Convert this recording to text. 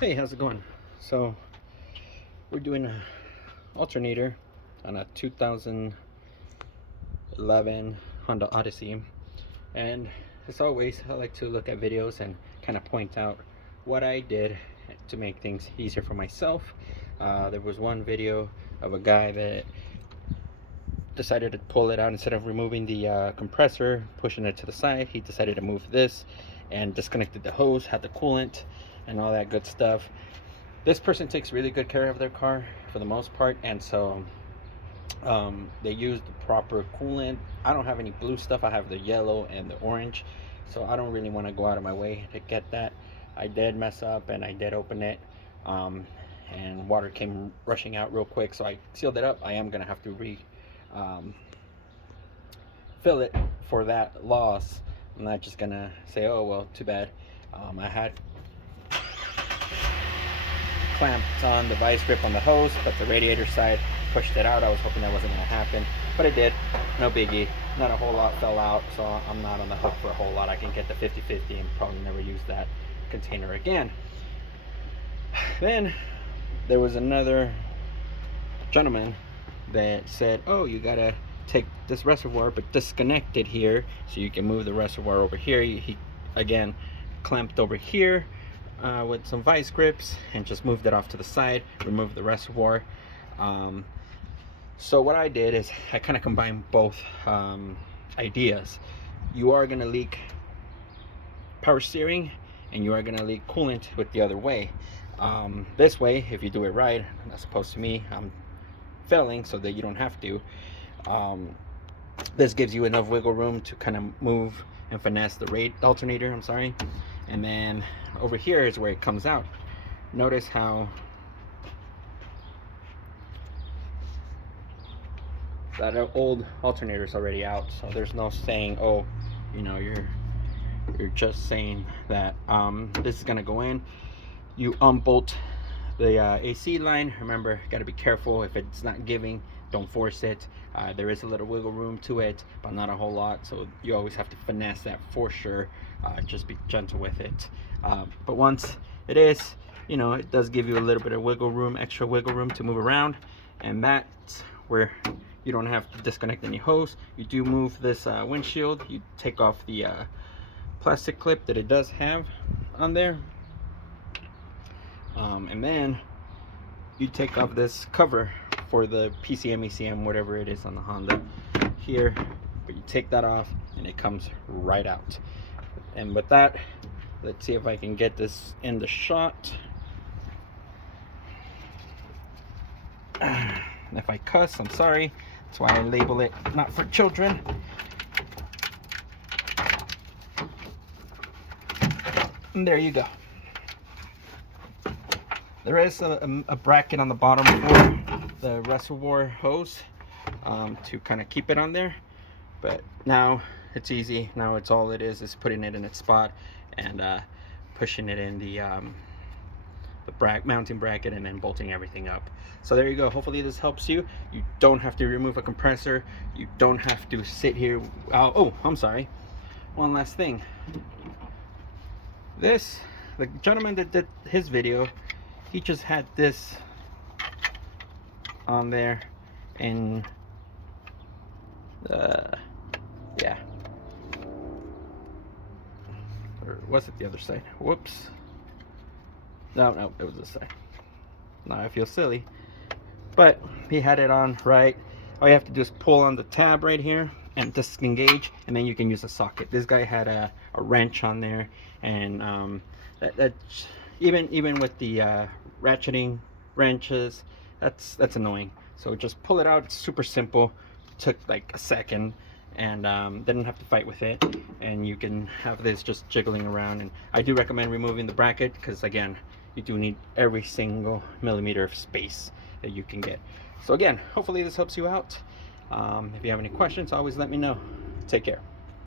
Hey, how's it going? So we're doing an alternator on a 2011 Honda Odyssey, and as always I like to look at videos and kind of point out what I did to make things easier for myself. There was one video of a guy that decided to pull it out instead of removing the compressor, pushing it to the side. He decided to move this and disconnected the hose, had the coolant and all that good stuff. This person takes really good care of their car for the most part, and so they use the proper coolant. I don't have any blue stuff, I have the yellow and the orange, so I don't really want to go out of my way to get that. I did mess up and I did open it, and water came rushing out real quick, so I sealed it up. I am gonna have to fill it for that loss. I'm not just gonna say, oh well, too bad. I had clamped on the vice grip on the hose, but the radiator side pushed it out. I was hoping that wasn't going to happen, but it did. No biggie. Not a whole lot fell out, so I'm not on the hook for a whole lot. I can get the 50-50 and probably never use that container again. Then there was another gentleman that said, oh, you gotta take this reservoir but disconnect it here so you can move the reservoir over here. He again clamped over here with some vice grips and just moved it off to the side, removed the reservoir. So what I did is I kind of combined both ideas. You are going to leak power steering and you are going to leak coolant with the other way. This way, if you do it right, as opposed to me, I'm failing so that you don't have to. This gives you enough wiggle room to kind of move and finesse the alternator, I'm sorry. And then over here is where it comes out. Notice how that old alternator is already out, so there's no saying, oh, you know, you're just saying that this is gonna go in. You unbolt the AC line. Remember, got to be careful. If it's not giving, don't force it. There is a little wiggle room to it, but not a whole lot, so you always have to finesse that for sure. Just be gentle with it. But once it is, you know, it does give you a little bit of wiggle room, extra wiggle room to move around, and that's where you don't have to disconnect any hose. You do move this windshield. You take off the plastic clip that it does have on there, and then you take off this cover for the PCM, ECM, whatever it is on the Honda here, but you take that off and it comes right out. And with that, let's see if I can get this in the shot. If I cuss, I'm sorry. That's why I label it not for children. And there you go. There is a bracket on the bottom for the reservoir hose to kind of keep it on there, but now it's easy. Now it's all it is putting it in its spot and pushing it in the mounting bracket and then bolting everything up. So there you go. Hopefully this helps you. You don't have to remove a compressor. You don't have to sit here. Oh, I'm sorry. One last thing. The gentleman that did his video, he just had this on there, and yeah, or was it the other side? Whoops. No, it was this side. Now I feel silly, but he had it on right. All you have to do is pull on the tab right here and disengage, and then you can use a socket. This guy had a wrench on there, and that even with the ratcheting wrenches, that's annoying. So just pull it out. It's super simple. Took like a second, and didn't have to fight with it, and you can have this just jiggling around. And I do recommend removing the bracket, because again, you do need every single millimeter of space that you can get. So again, hopefully this helps you out. If you have any questions, always let me know. Take care.